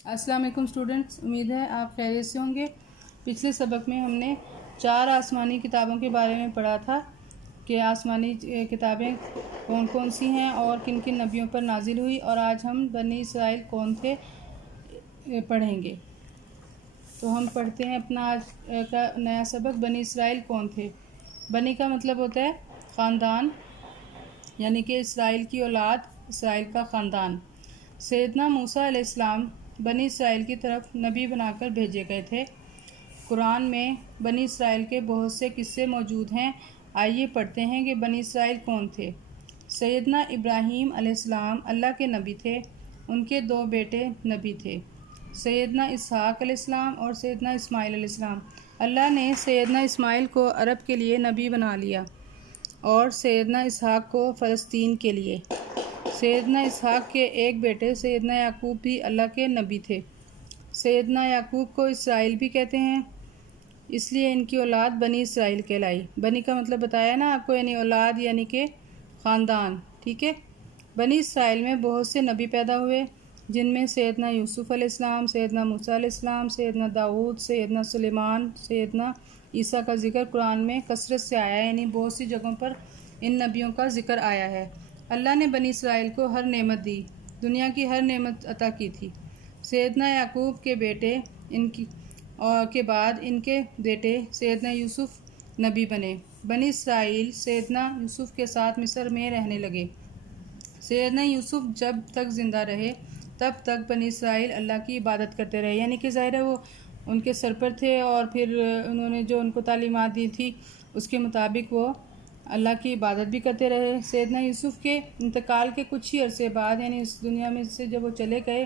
अस्सलाम वालेकुम स्टूडेंट्स, उम्मीद है आप खैरियत से होंगे। पिछले सबक में हमने 4 आसमानी किताबों के बारे में पढ़ा था कि आसमानी किताबें कौन कौन सी हैं और किन किन नबियों पर नाजिल हुई, और आज हम बनी इसराइल कौन थे पढ़ेंगे। तो हम पढ़ते हैं अपना आज का नया सबक, बनी इसराइल कौन थे। बनी का मतलब होता है ख़ानदान, यानी कि इसराइल की औलाद, इसराइल का ख़ानदान। सैयदना मूसा अलैहिस्सलाम बनी इसराइल की तरफ नबी बनाकर भेजे गए थे। कुरान में बनी इसराइल के बहुत से किस्से मौजूद हैं। आइए पढ़ते हैं कि बनी इसराइल कौन थे। सैयदना इब्राहीम अलैहिस्सलाम अल्लाह के नबी थे। उनके 2 बेटे नबी थे, सैयदना इसहाक अलैहिस्सलाम और सैयदना इस्माइल अलैहिस्सलाम। अल्लाह ने सैयदना इस्माइल को अरब के लिए नबी बना लिया और सैयदना इसहाक को फ़लस्तीन के लिए। सैयदना इसहाक के एक बेटे सैयदना याकूब भी अल्लाह के नबी थे। सैयदना याकूब को इसराइल भी कहते हैं, इसलिए इनकी औलाद बनी इसराइल कहलाई। बनी का मतलब बताया ना आपको, यानी औलाद, यानी कि ख़ानदान। ठीक है। बनी इसराइल में बहुत से नबी पैदा हुए, जिनमें सैयदना यूसुफ़ अलैहिस्सलाम, सैयदना मूसा अलैहिस्सलाम, सैयदना दाऊद, सैयदना सुलेमान, सैयदना ईसा का जिक्र कुरान में कसरत से आया है, यानी बहुत सी जगहों पर इन नबियों का जिक्र आया है। अल्लाह ने बनी इसराइल को हर नेमत दी, दुनिया की हर नेमत अता की थी। सैयदना याकूब के बेटे इनकी और के बाद इनके बेटे सैयदना यूसुफ नबी बने। बनी इसराइल सैयदना यूसुफ के साथ मिस्र में रहने लगे। सैयदना यूसुफ जब तक ज़िंदा रहे तब तक बनी इसराइल अल्लाह की इबादत करते रहे, यानी कि ज़ाहिर है वो उनके सर पर थे और फिर उन्होंने जो उनको तालीमात दी थी उसके मुताबिक वो अल्लाह की इबादत भी करते रहे। सैयदना यूसुफ के इंतकाल के कुछ ही अरसे बाद, यानी इस दुनिया में से जब वो चले गए,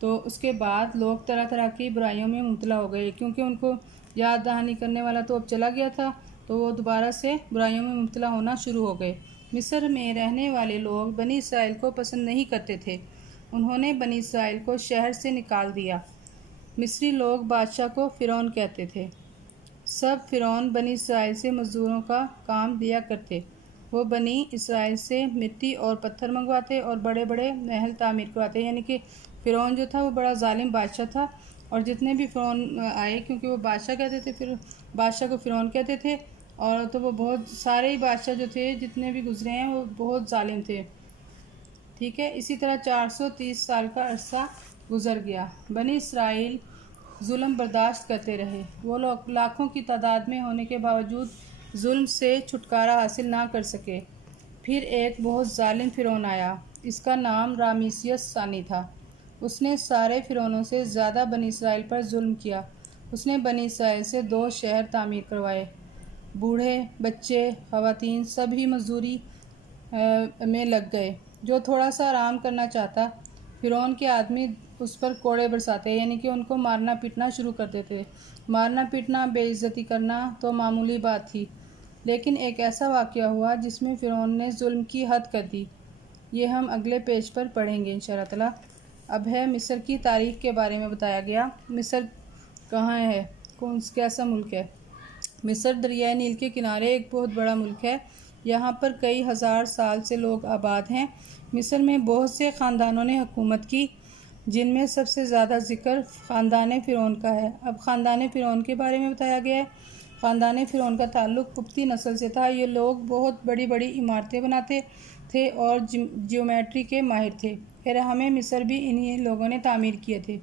तो उसके बाद लोग तरह तरह की बुराइयों में मुब्तला हो गए, क्योंकि उनको याद दहानी करने वाला तो अब चला गया था, तो वो दोबारा से बुराइयों में मुब्तला होना शुरू हो गए। मिस्र में रहने वाले लोग बनी इसराइल को पसंद नहीं करते थे। उन्होंने बनी इसराइल को शहर से निकाल दिया। मिस्री लोग बादशाह को फ़िरौन कहते थे। सब फ़िरौन बनी इसराइल से मज़दूरों का काम लिया करते। वो बनी इसराइल से मिट्टी और पत्थर मंगवाते और बड़े बड़े महल तामीर करवाते, यानी कि फ़िरौन जो था वो बड़ा ज़ालिम बादशाह था, और जितने भी फ़िरौन आए, क्योंकि वो बादशाह कहते थे, फिर बादशाह को फ़िरौन कहते थे, और तो वो बहुत सारे ही बादशाह जो थे जितने भी गुज़रे हैं वो बहुत ज़ालिम थे। ठीक है। इसी तरह 430 साल का अरसा गुज़र गया। बनी इसराइल जुल्म बर्दाश्त करते रहे। वो लोग लाखों की तादाद में होने के बावजूद जुल्म से छुटकारा हासिल ना कर सके। फिर एक बहुत ज़ालिम फ़िरौन आया, इसका नाम रामीसियस सानी था। उसने सारे फ़िरौनों से ज़्यादा बनी इसराइल पर जुल्म किया। उसने बनी इसराइल से 2 शहर तामीर करवाए। बूढ़े, बच्चे, ख़वातीन सभी मजदूरी में लग गए। जो थोड़ा सा आराम करना चाहता, फ़िरौन के आदमी उस पर कोड़े बरसाते, यानी कि उनको मारना पीटना शुरू कर देते। मारना पीटना, बेइज्जती करना तो मामूली बात थी, लेकिन एक ऐसा वाक़या हुआ जिसमें फ़िरौन ने जुल्म की हद कर दी। ये हम अगले पेज पर पढ़ेंगे इंशाअल्लाह ताला। अब है मिस्र की तारीख़ के बारे में बताया गया। मिस्र कहाँ है, कैसा मुल्क है। मिस्र दरियाए नील के किनारे एक बहुत बड़ा मुल्क है। यहाँ पर कई हज़ार साल से लोग आबाद हैं। मिस्र में बहुत से ख़ानदानों ने हुकूमत की, जिनमें सबसे ज़्यादा ज़िक्र ख़ानदान फ़िरौन का है। अब ख़ानदान फ़िरौन के बारे में बताया गया है। ख़ानदान फ़िरौन का ताल्लुक़ कुप्ती नस्ल से था। ये लोग बहुत बड़ी बड़ी इमारतें बनाते थे और जियोमेट्री के माहिर थे। फिर हमें मिस्र भी इन्हीं लोगों ने तामीर किए थे।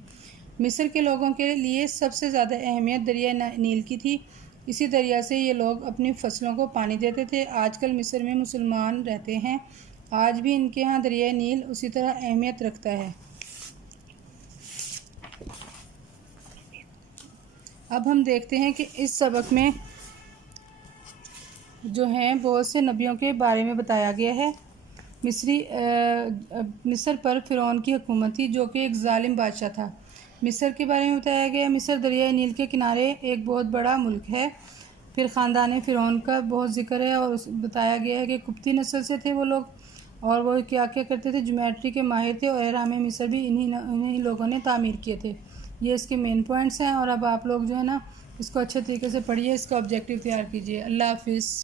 मिस्र के लोगों के लिए सबसे ज़्यादा अहमियत दरिया नील की थी। इसी दरिया से ये लोग अपनी फसलों को पानी देते थे। आजकल मिस्र में मुसलमान रहते हैं। आज भी इनके यहाँ दरिया नील उसी तरह अहमियत रखता है। अब हम देखते हैं कि इस सबक में जो हैं बहुत से नबियों के बारे में बताया गया है। मिस्र पर फ़िरौन की हुकूमत थी, जो कि एक ज़ालिम बादशाह था। मिस्र के बारे में बताया गया। मिस्र दरियाए नील के किनारे एक बहुत बड़ा मुल्क है। फिर ख़ानदान फ़िरौन का बहुत ज़िक्र है, और बताया गया है कि कुप्ती नस्ल से थे वो लोग, और वो क्या क्या करते थे, ज्योमेट्री के माहिर थे, और हमें मिस्र भी इन्हीं लोगों ने तामीर किए थे। ये इसके मेन पॉइंट्स हैं। और अब आप लोग जो है ना इसको अच्छे तरीके से पढ़िए, इसका ऑब्जेक्टिव तैयार कीजिए। अल्लाह हाफिज़।